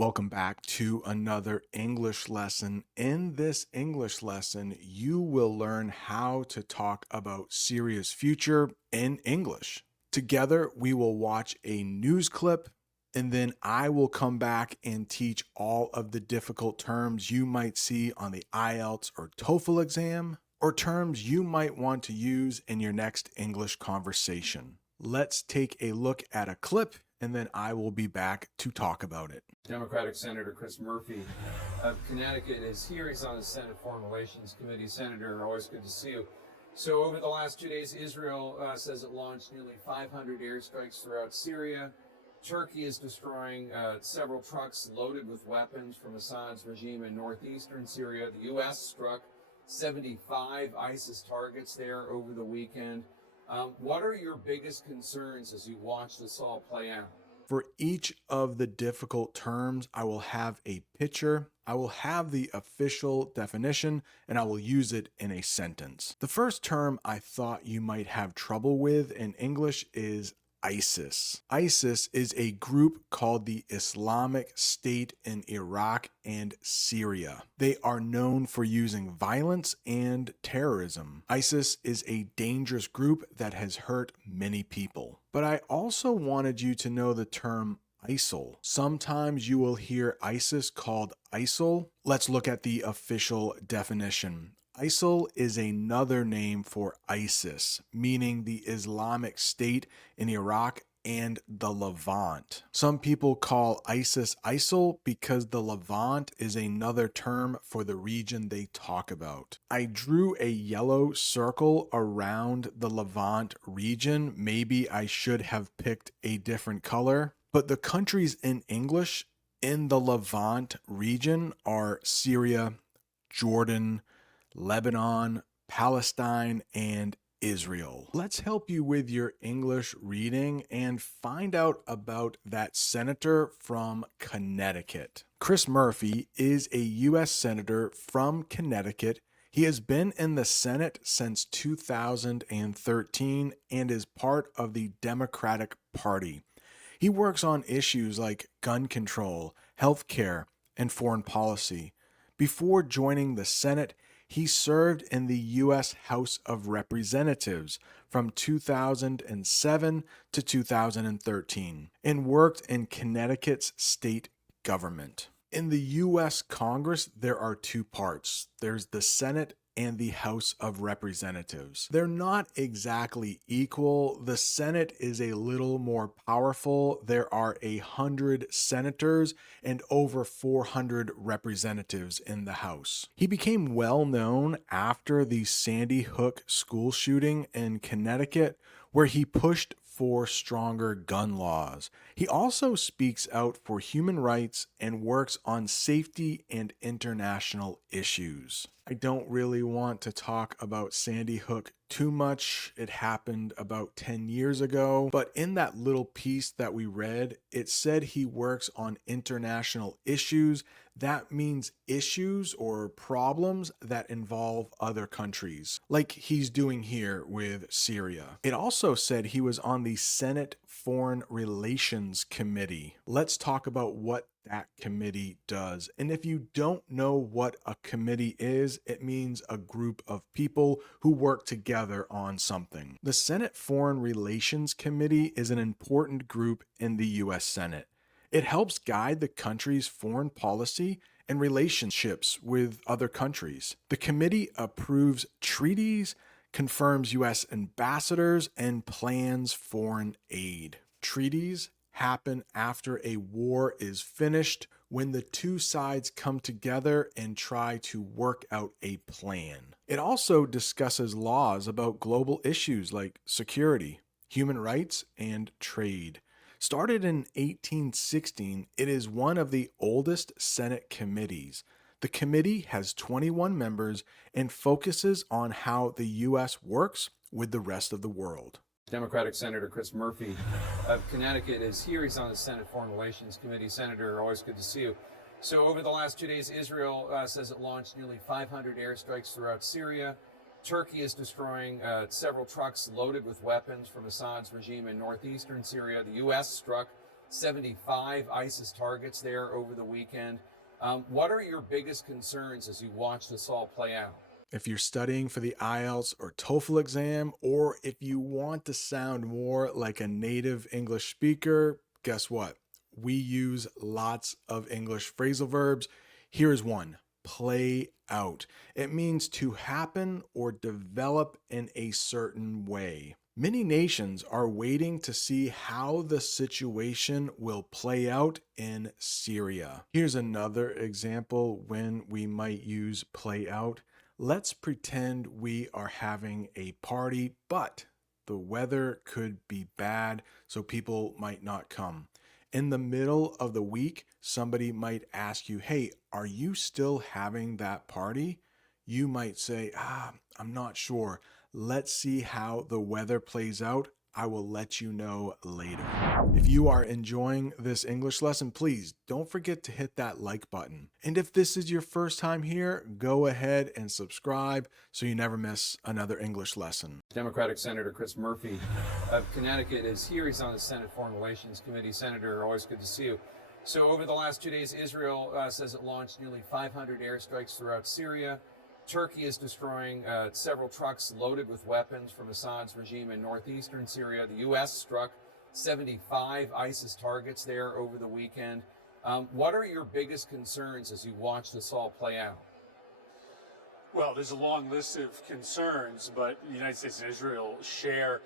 Welcome back to another English lesson. In this English lesson, you will learn how to talk about Syria's future in English. Together, we will watch a news clip, and then I will come back and teach all of the difficult terms you might see on the IELTS or TOEFL exam, or terms you might want to use in your next English conversation. Let's take a look at a clip, and then I will be back to talk about it. Democratic Senator Chris Murphy of Connecticut is here. He's on the Senate Foreign Relations Committee. Senator, always good to see you. So over the last 2 days, Israel says it launched nearly 500 airstrikes throughout Syria. Turkey is destroying several trucks loaded with weapons from Assad's regime in northeastern Syria. The U.S. struck 75 ISIS targets there over the weekend. What are your biggest concerns as you watch this all play out? For each of the difficult terms, I will have a picture, I will have the official definition, and I will use it in a sentence. The first term I thought you might have trouble with in English is ISIS. ISIS is a group called the Islamic State in Iraq and Syria. They are known for using violence and terrorism. ISIS is a dangerous group that has hurt many people. But I also wanted you to know the term ISIL. Sometimes you will hear ISIS called ISIL. Let's look at the official definition. ISIL is another name for ISIS, meaning the Islamic State in Iraq and the Levant. Some people call ISIS ISIL because the Levant is another term for the region they talk about. I drew a yellow circle around the Levant region. Maybe I should have picked a different color, but the countries in English in the Levant region are Syria, Jordan, Lebanon, Palestine, and Israel. Let's help you with your English reading and find out about that senator from Connecticut. Chris Murphy is a U.S. senator from Connecticut. He has been in the Senate since 2013 and is part of the Democratic Party. He works on issues like gun control, healthcare, and foreign policy. Before joining the Senate, he served in the U.S. House of Representatives from 2007 to 2013 and worked in Connecticut's state government. In the U.S. Congress, there are two parts. There's the Senate and the House of Representatives. They're not exactly equal. The Senate is a little more powerful. There are 100 senators and over 400 representatives in the House. He became well known after the Sandy Hook school shooting in Connecticut, where he pushed for stronger gun laws. He also speaks out for human rights and works on safety and international issues. I don't really want to talk about Sandy Hook too much. It happened about 10 years ago, but in that little piece that we read, it said he works on international issues. That means issues or problems that involve other countries, like he's doing here with Syria. It also said he was on the Senate Foreign Relations Committee. Let's talk about what that committee does. And if you don't know what a committee is, it means a group of people who work together on something. The Senate Foreign Relations Committee is an important group in the U.S. Senate. It helps guide the country's foreign policy and relationships with other countries. The committee approves treaties, confirms U.S. ambassadors, and plans foreign aid. Treaties happen after a war is finished, when the two sides come together and try to work out a plan. It also discusses laws about global issues like security, human rights, and trade. Started in 1816, it is one of the oldest Senate committees. The committee has 21 members and focuses on how the U.S. works with the rest of the world. Democratic Senator Chris Murphy of Connecticut is here. He's on the Senate Foreign Relations Committee. Senator, always good to see you. So over the last 2 days, Israel says it launched nearly 500 airstrikes throughout Syria. Turkey is destroying several trucks loaded with weapons from Assad's regime in northeastern Syria. The U.S. struck 75 ISIS targets there over the weekend. What are your biggest concerns as you watch this all play out? If you're studying for the IELTS or TOEFL exam, or if you want to sound more like a native English speaker, guess what? We use lots of English phrasal verbs. Here's one: play out. It means to happen or develop in a certain way. Many nations are waiting to see how the situation will play out in Syria. Here's another example when we might use play out. Let's pretend we are having a party, but the weather could be bad, so people might not come. In the middle of the week, somebody might ask you, "Hey, are you still having that party?" You might say, I'm not sure. Let's see how the weather plays out. I will let you know later. If you are enjoying this English lesson, please don't forget to hit that like button. And if this is your first time here, go ahead and subscribe so you never miss another English lesson. Democratic Senator Chris Murphy of Connecticut is here. He's on the Senate Foreign Relations Committee. Senator, always good to see you. So over the last 2 days, Israel says it launched nearly 500 airstrikes throughout Syria. Turkey is destroying several trucks loaded with weapons from Assad's regime in northeastern Syria. The U.S. struck 75 ISIS targets there over the weekend. What are your biggest concerns as you watch this all play out? Well, there's a long list of concerns, but the United States and Israel share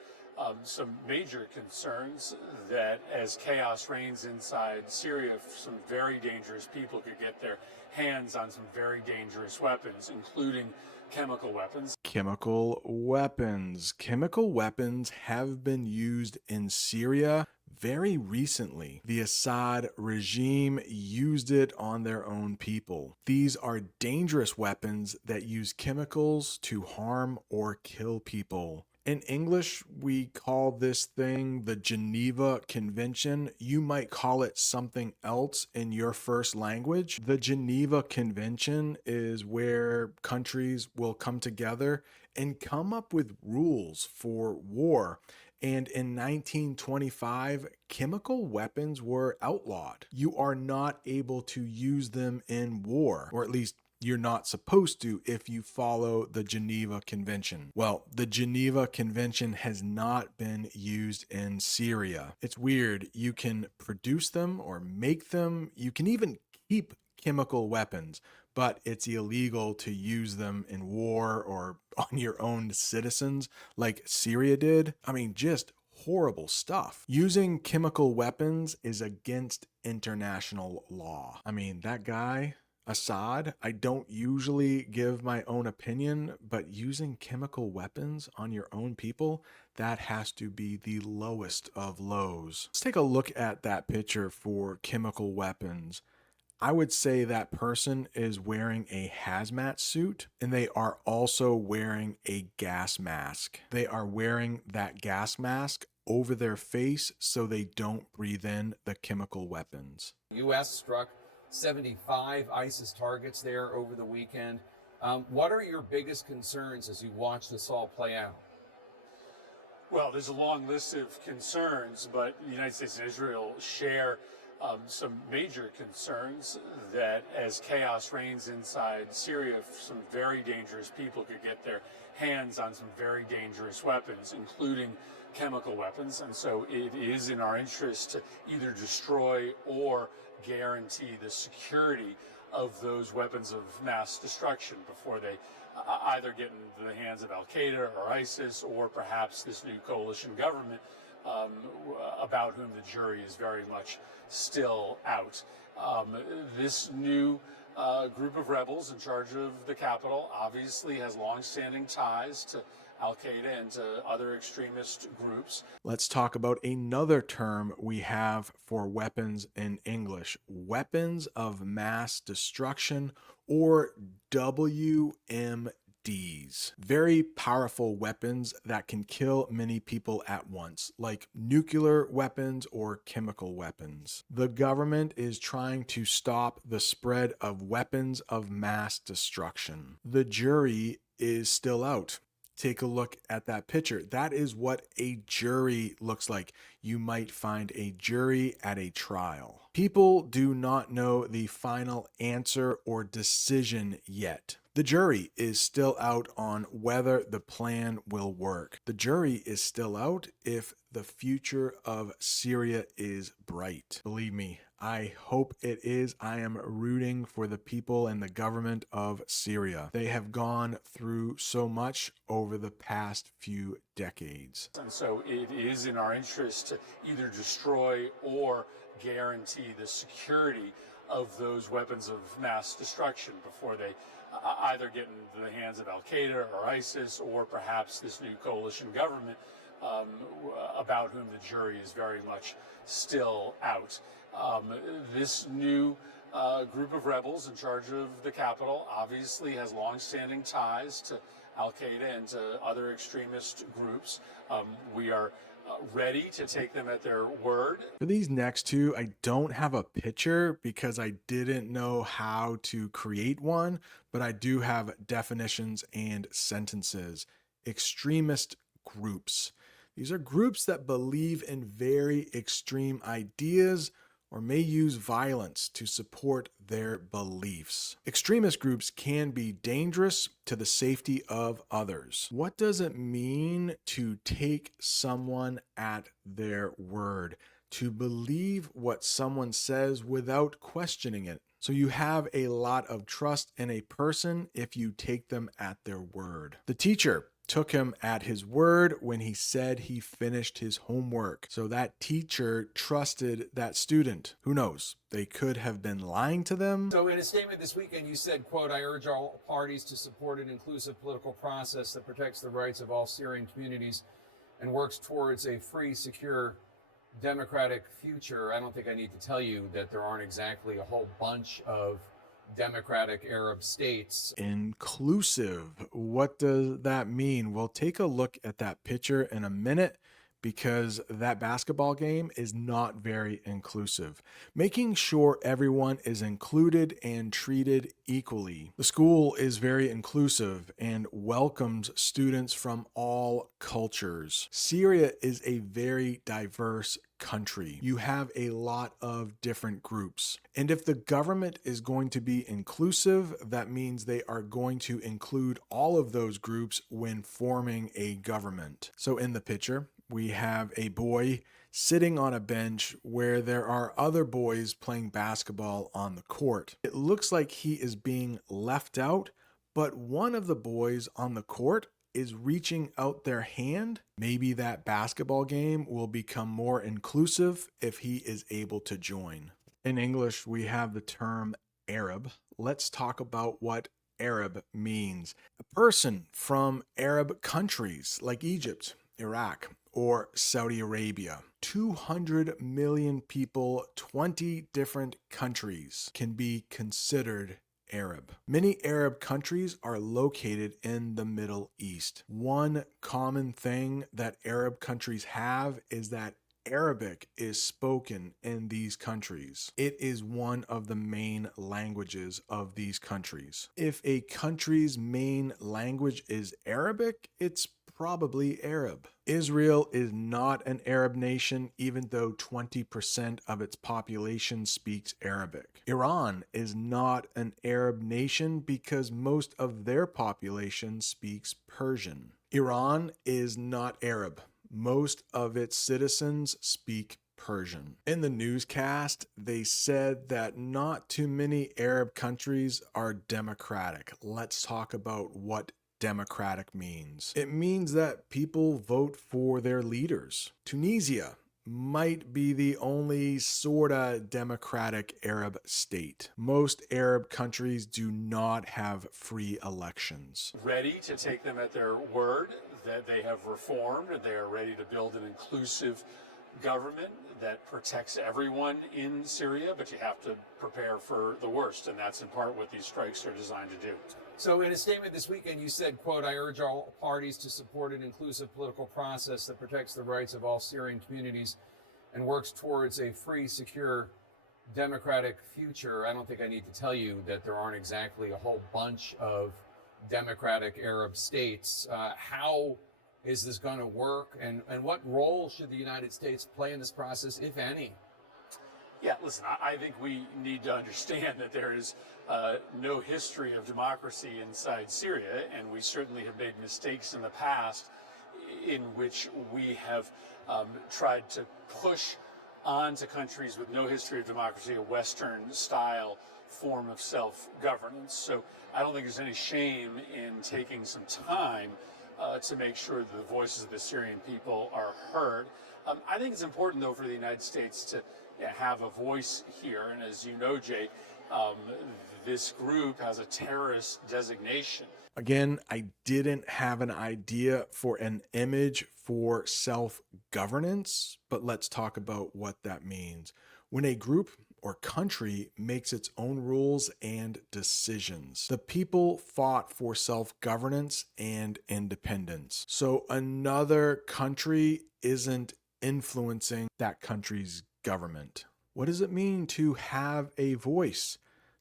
some major concerns that as chaos reigns inside Syria, some very dangerous people could get their hands on some very dangerous weapons, including chemical weapons. Chemical weapons. Chemical weapons have been used in Syria very recently. The Assad regime used it on their own people. These are dangerous weapons that use chemicals to harm or kill people. In English, we call this thing the Geneva Convention. You might call it something else in your first language. The Geneva Convention is where countries will come together and come up with rules for war. And in 1925, chemical weapons were outlawed. You are not able to use them in war, or at least you're not supposed to if you follow the Geneva Convention. Well, the Geneva Convention has not been used in Syria. It's weird. You can produce them or make them. You can even keep chemical weapons, but it's illegal to use them in war or on your own citizens like Syria did. I mean, just horrible stuff. Using chemical weapons is against international law. I mean, that guy, Assad, I don't usually give my own opinion, but using chemical weapons on your own people, that has to be the lowest of lows. Let's take a look at that picture for chemical weapons. I would say that person is wearing a hazmat suit, and they are also wearing a gas mask. They are wearing that gas mask over their face so they don't breathe in the chemical weapons. U.S. struck 75 ISIS targets there over the weekend. What are your biggest concerns as you watch this all play out? Well, there's a long list of concerns, but the United States and Israel share some major concerns that as chaos reigns inside Syria, some very dangerous people could get their hands on some very dangerous weapons, including chemical weapons. And so it is in our interest to either destroy or guarantee the security of those weapons of mass destruction before they either get into the hands of Al-Qaeda or ISIS or perhaps this new coalition government about whom the jury is very much still out. This new group of rebels in charge of the capital obviously has long-standing ties to Al-Qaeda and to other extremist groups. Let's talk about another term we have for weapons in English: weapons of mass destruction, or WMDs. Very powerful weapons that can kill many people at once, like nuclear weapons or chemical weapons. The government is trying to stop the spread of weapons of mass destruction. The jury is still out. Take a look at that picture. That is what a jury looks like. You might find a jury at a trial. People do not know the final answer or decision yet. The jury is still out on whether the plan will work. The jury is still out if the future of Syria is bright. Believe me, I hope it is. I am rooting for the people and the government of Syria. They have gone through so much over the past few decades. And so it is in our interest to either destroy or guarantee the security of those weapons of mass destruction before they either get into the hands of Al-Qaeda or ISIS or perhaps this new coalition government about whom the jury is very much still out. This new group of rebels in charge of the capital obviously has long-standing ties to Al-Qaeda and to other extremist groups. We are ready to take them at their word. For these next two, I don't have a picture because I didn't know how to create one, but I do have definitions and sentences. Extremist groups. These are groups that believe in very extreme ideas or may use violence to support their beliefs. Extremist groups can be dangerous to the safety of others. What does it mean to take someone at their word? To believe what someone says without questioning it. So you have a lot of trust in a person if you take them at their word. The teacher took him at his word when he said he finished his homework. So that teacher trusted that student. Who knows? They could have been lying to them. So in a statement this weekend, you said, quote, "I urge all parties to support an inclusive political process that protects the rights of all Syrian communities and works towards a free, secure, democratic future." I don't think I need to tell you that there aren't exactly a whole bunch of democratic Arab states. Inclusive. What does that mean? We'll take a look at that picture in a minute because that basketball game is not very inclusive. Making sure everyone is included and treated equally. The school is very inclusive and welcomes students from all cultures. Syria is a very diverse country. You have a lot of different groups. And if the government is going to be inclusive, that means they are going to include all of those groups when forming a government. So in the picture, we have a boy sitting on a bench where there are other boys playing basketball on the court. It looks like he is being left out, but one of the boys on the court is reaching out their hand. Maybe that basketball game will become more inclusive if he is able to join. In English, we have the term Arab. Let's talk about what Arab means. A person from Arab countries like Egypt, Iraq, or Saudi Arabia. 200 million people, 20 different countries can be considered Arab. Many Arab countries are located in the Middle East. One common thing that Arab countries have is that Arabic is spoken in these countries. It is one of the main languages of these countries. If a country's main language is Arabic, it's probably Arab. Israel is not an Arab nation, even though 20% of its population speaks Arabic. Iran is not an Arab nation because most of their population speaks Persian. Iran is not Arab. Most of its citizens speak Persian. In the newscast, they said that not too many Arab countries are democratic. Let's talk about what democratic means. It means that people vote for their leaders. Tunisia might be the only sorta democratic Arab state. Most Arab countries do not have free elections. Ready to take them at their word that they have reformed, and they are ready to build an inclusive government that protects everyone in Syria, but you have to prepare for the worst, and that's in part what these strikes are designed to do. So in a statement this weekend, you said, quote, "I urge all parties to support an inclusive political process that protects the rights of all Syrian communities and works towards a free, secure, democratic future." I don't think I need to tell you that there aren't exactly a whole bunch of democratic Arab states. How is this going to work, and what role should the United States play in this process, if any? Yeah, listen, I think we need to understand that there is no history of democracy inside Syria, and we certainly have made mistakes in the past in which we have tried to push onto countries with no history of democracy a Western style form of self-governance. So I don't think there's any shame in taking some time to make sure that the voices of the Syrian people are heard. I think it's important, though, for the United States to have a voice here. And as you know, Jake, this group has a terrorist designation. Again, I didn't have an idea for an image for self-governance, but let's talk about what that means. When a group or country makes its own rules and decisions, the people fought for self-governance and independence. So another country isn't influencing that country's government. What does it mean to have a voice?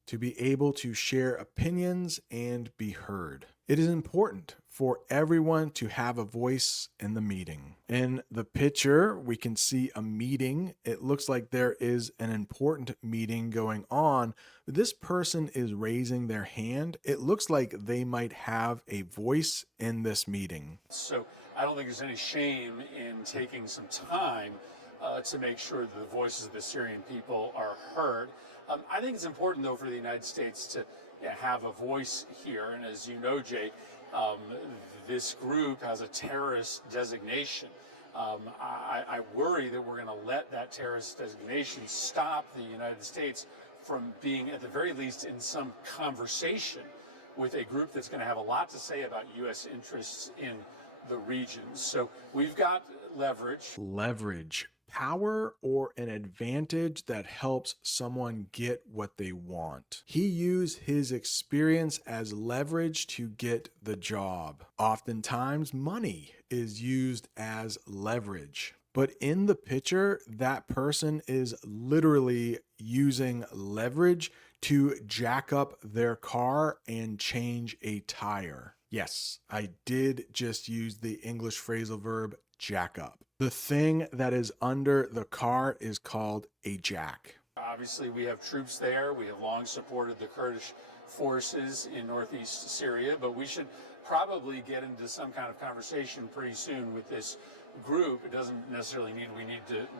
To be able to share opinions and be heard. It is important for everyone to have a voice in the meeting. In the picture, we can see a meeting. It looks like there is an important meeting going on. This person is raising their hand. It looks like they might have a voice in this meeting. So I don't think there's any shame in taking some time to make sure that the voices of the Syrian people are heard. I think it's important, though, for the United States to have a voice here. And as you know, Jake, this group has a terrorist designation. I worry that we're going to let that terrorist designation stop the United States from being, at the very least, in some conversation with a group that's going to have a lot to say about U.S. interests in the region. So we've got leverage. Leverage. Power or an advantage that helps someone get what they want. He used his experience as leverage to get the job. Oftentimes, money is used as leverage. But in the picture, that person is literally using leverage to jack up their car and change a tire. Yes, I did just use the English phrasal verb jack up. The thing that is under the car is called a jack. Obviously, we have troops there. We have long supported the Kurdish forces in northeast Syria, but we should probably get into some kind of conversation pretty soon with this group. It doesn't necessarily mean we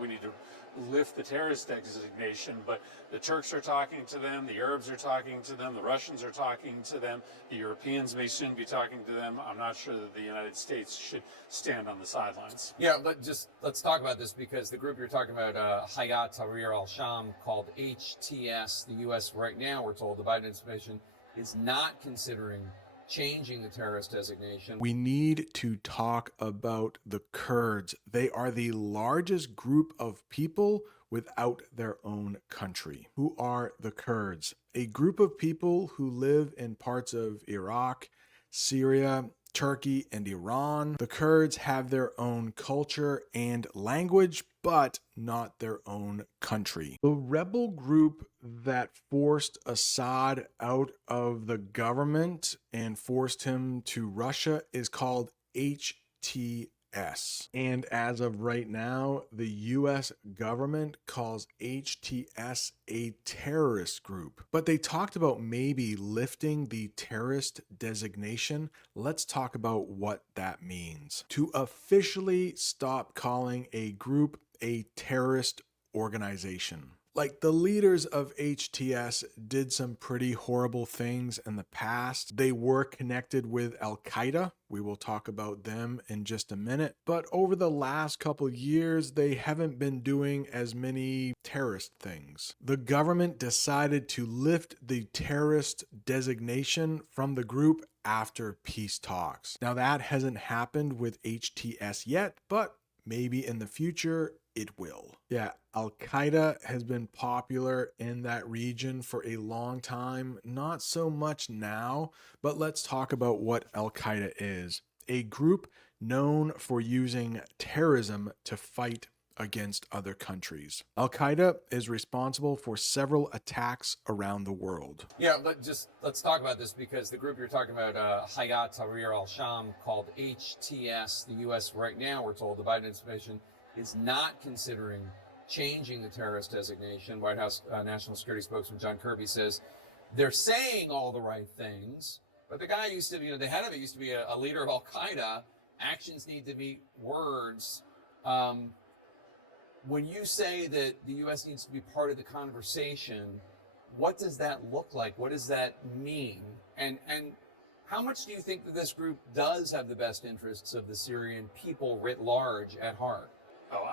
need to lift the terrorist designation, but the Turks are talking to them, the Arabs are talking to them, the Russians are talking to them, the Europeans may soon be talking to them. I'm not sure that the United States should stand on the sidelines. Yeah, let's talk about this, because the group you're talking about, Hayat Tahrir al-Sham, called HTS, the U.S. right now, we're told, the Biden administration is not considering changing the terrorist designation. We need to talk about the Kurds. They are the largest group of people without their own country. Who are the Kurds? A group of people who live in parts of Iraq, Syria, Turkey, and Iran. The Kurds have their own culture and language, but not their own country. The rebel group that forced Assad out of the government and forced him to Russia is called HTS. And as of right now, the US government calls HTS a terrorist group. But they talked about maybe lifting the terrorist designation. Let's talk about what that means. To officially stop calling a group a terrorist organization. Like, the leaders of HTS did some pretty horrible things in the past. They were connected with Al-Qaeda. We will talk about them in just a minute. But over the last couple years, they haven't been doing as many terrorist things. The government decided to lift the terrorist designation from the group after peace talks. Now, that hasn't happened with HTS yet, but maybe in the future it will. Yeah, Al-Qaeda has been popular in that region for a long time, not so much now, but let's talk about what Al-Qaeda is. A group known for using terrorism to fight against other countries. Al-Qaeda is responsible for several attacks around the world. Yeah, let's talk about this, because the group you're talking about, Hayat Tahrir al-Sham, called HTS, the U.S. right now, we're told, the Biden administration is not considering changing the terrorist designation. White House National Security spokesman John Kirby says they're saying all the right things, but the guy used to be, the head of it used to be a leader of Al-Qaeda. Actions need to meet words. When you say that the U.S. needs to be part of the conversation, what does that look like? What does that mean? And how much do you think that this group does have the best interests of the Syrian people writ large at heart? Oh,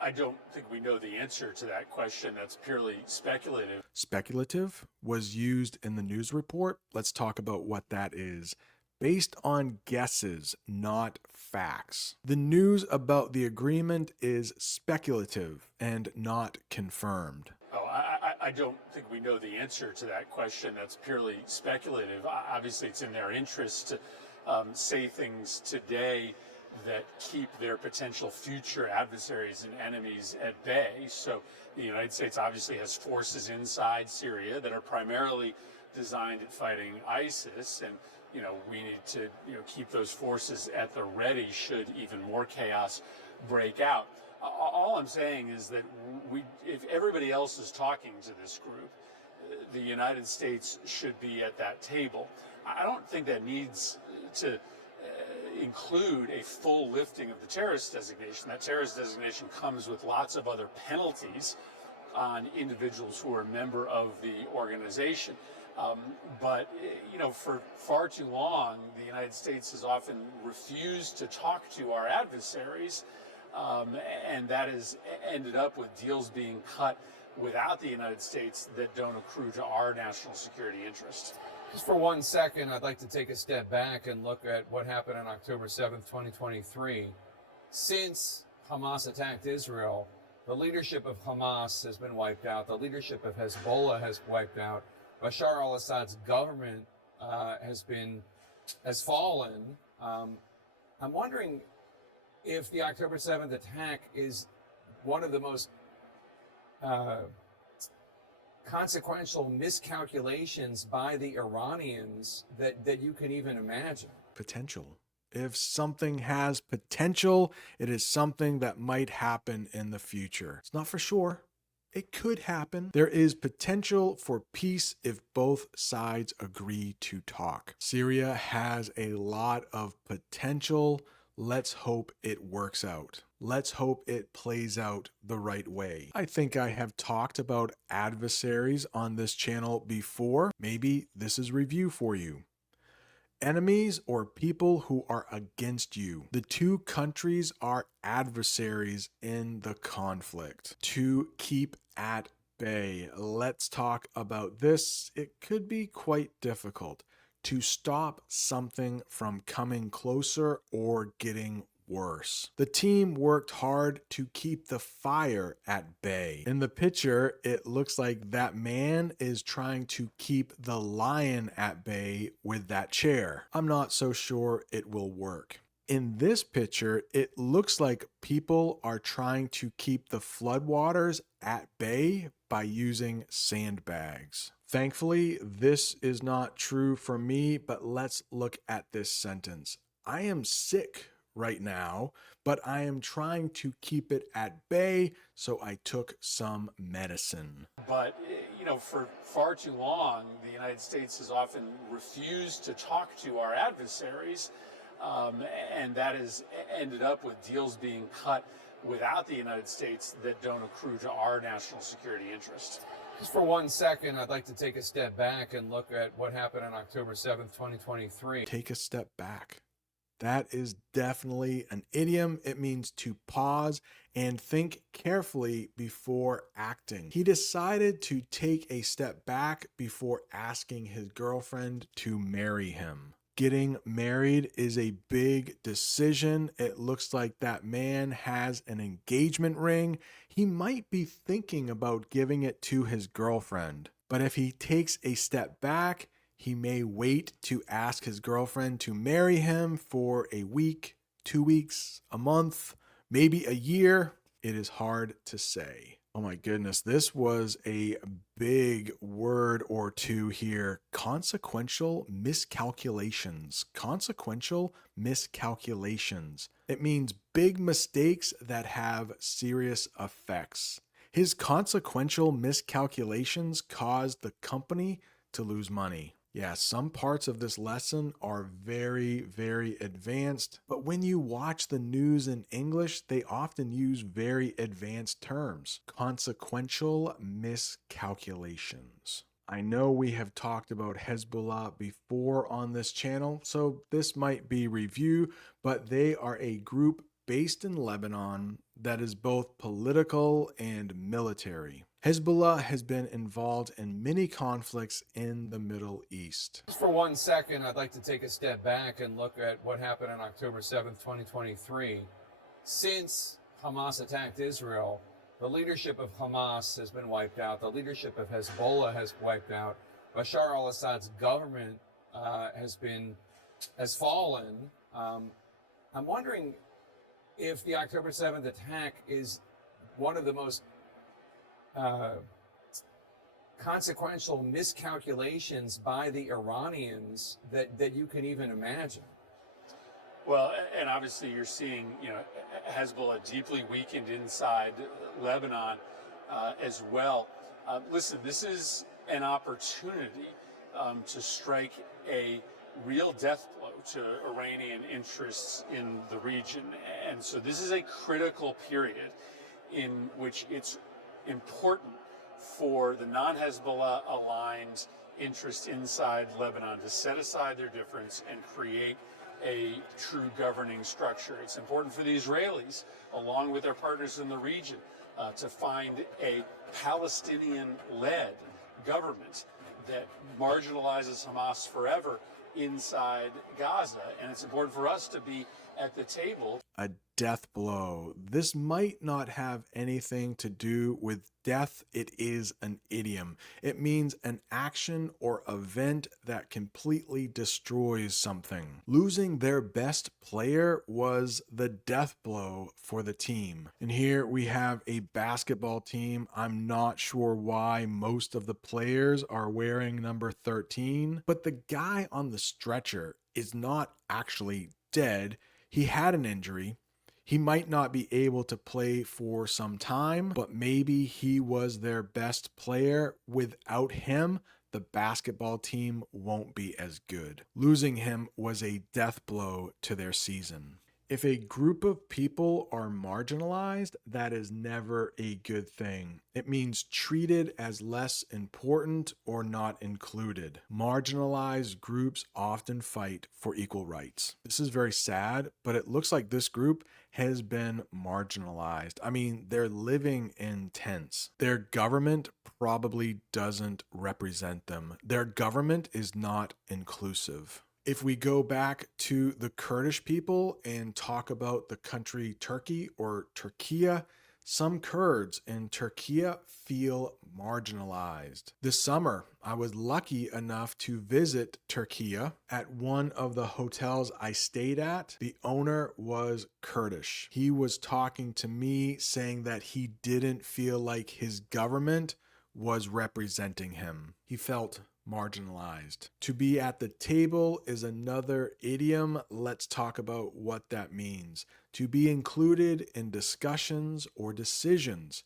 I don't think we know the answer to that question. That's purely speculative. Speculative was used in the news report. Let's talk about what that is. Based on guesses, not facts. The news about the agreement is speculative and not confirmed. Oh, I don't think we know the answer to that question. That's purely speculative. Obviously, it's in their interest to say things today that keep their potential future adversaries and enemies at bay. So the United States obviously has forces inside Syria that are primarily designed at fighting ISIS, and we need to keep those forces at the ready should even more chaos break out. All I'm saying is that if everybody else is talking to this group, the United States should be at that table. I don't think that needs to include a full lifting of the terrorist designation. That terrorist designation comes with lots of other penalties on individuals who are a member of the organization. But for far too long, the United States has often refused to talk to our adversaries, and that has ended up with deals being cut without the United States that don't accrue to our national security interest. Just for 1 second, I'd like to take a step back and look at what happened on October 7th, 2023. Since Hamas attacked Israel, the leadership of Hamas has been wiped out. The leadership of Hezbollah has wiped out. Bashar al-Assad's government has fallen. I'm wondering if the October 7th attack is one of the most consequential miscalculations by the Iranians that you can even imagine. Potential. If something has potential, it is something that might happen in the future. It's not for sure. It could happen. There is potential for peace if both sides agree to talk. Syria has a lot of potential. Let's hope it works out. Let's hope it plays out the right way. I think I have talked about adversaries on this channel before. Maybe this is review for you. Enemies or people who are against you. The two countries are adversaries in the conflict. To keep at bay. Let's talk about this. It could be quite difficult to stop something from coming closer or getting worse. The team worked hard to keep the fire at bay. In the picture, it looks like that man is trying to keep the lion at bay with that chair. I'm not so sure it will work. In this picture, it looks like people are trying to keep the floodwaters at bay by using sandbags. Thankfully, this is not true for me, but let's look at this sentence. I am sick right now, but I am trying to keep it at bay, so I took some medicine. But, for far too long, the United States has often refused to talk to our adversaries, and that has ended up with deals being cut without the United States that don't accrue to our national security interest. Just for 1 second, I'd like to take a step back and look at what happened on October 7th, 2023. Take a step back. That is definitely an idiom. It means to pause and think carefully before acting. He decided to take a step back before asking his girlfriend to marry him. Getting married is a big decision. It looks like that man has an engagement ring. He might be thinking about giving it to his girlfriend. But if he takes a step back, he may wait to ask his girlfriend to marry him for a week, 2 weeks, a month, maybe a year. It is hard to say. Oh my goodness, this was a big word or two here. Consequential miscalculations. Consequential miscalculations. It means big mistakes that have serious effects. His consequential miscalculations caused the company to lose money. Yeah, some parts of this lesson are very, very advanced, but when you watch the news in English, they often use very advanced terms. Consequential miscalculations. I know we have talked about Hezbollah before on this channel, so this might be review, but they are a group based in Lebanon that is both political and military. Hezbollah has been involved in many conflicts in the Middle East. Just for 1 second, I'd like to take a step back and look at what happened on October 7th, 2023. Since Hamas attacked Israel, the leadership of Hamas has been wiped out. The leadership of Hezbollah has wiped out. Bashar al-Assad's government has fallen. I'm wondering if the October 7th attack is one of the most consequential miscalculations by the Iranians that you can even imagine. Well, and obviously you're seeing, Hezbollah deeply weakened inside Lebanon as well. Listen, this is an opportunity to strike a real death blow to Iranian interests in the region. And so this is a critical period in which it's important for the non-Hezbollah aligned interests inside Lebanon to set aside their difference and create a true governing structure. It's important for the Israelis, along with their partners in the region, to find a Palestinian-led government that marginalizes Hamas forever inside Gaza. And it's important for us to be at the table. A death blow. This might not have anything to do with death. It is an idiom. It means an action or event that completely destroys something. Losing their best player was the death blow for the team. And here we have a basketball team. I'm not sure why most of the players are wearing number 13, but the guy on the stretcher is not actually dead. He had an injury. He might not be able to play for some time, but maybe he was their best player. Without him, the basketball team won't be as good. Losing him was a death blow to their season. If a group of people are marginalized, that is never a good thing. It means treated as less important or not included. Marginalized groups often fight for equal rights. This is very sad, but it looks like this group has been marginalized. I mean, they're living in tents. Their government probably doesn't represent them. Their government is not inclusive. If we go back to the Kurdish people and talk about the country Turkey or Turkiya, some Kurds in Turkiya feel marginalized. This summer, I was lucky enough to visit Turkiya. At one of the hotels I stayed at, the owner was Kurdish. He was talking to me saying that he didn't feel like his government was representing him. He felt marginalized. To be at the table is another idiom. Let's talk about what that means. To be included in discussions or decisions.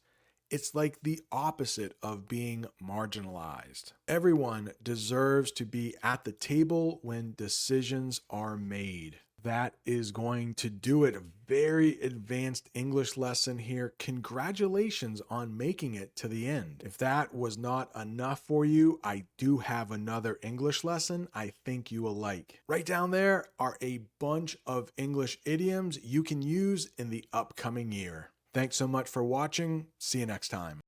It's like the opposite of being marginalized. Everyone deserves to be at the table when decisions are made. That is going to do it. A very advanced English lesson here. Congratulations on making it to the end. If that was not enough for you, I do have another English lesson I think you will like. Right down there are a bunch of English idioms you can use in the upcoming year. Thanks so much for watching. See you next time.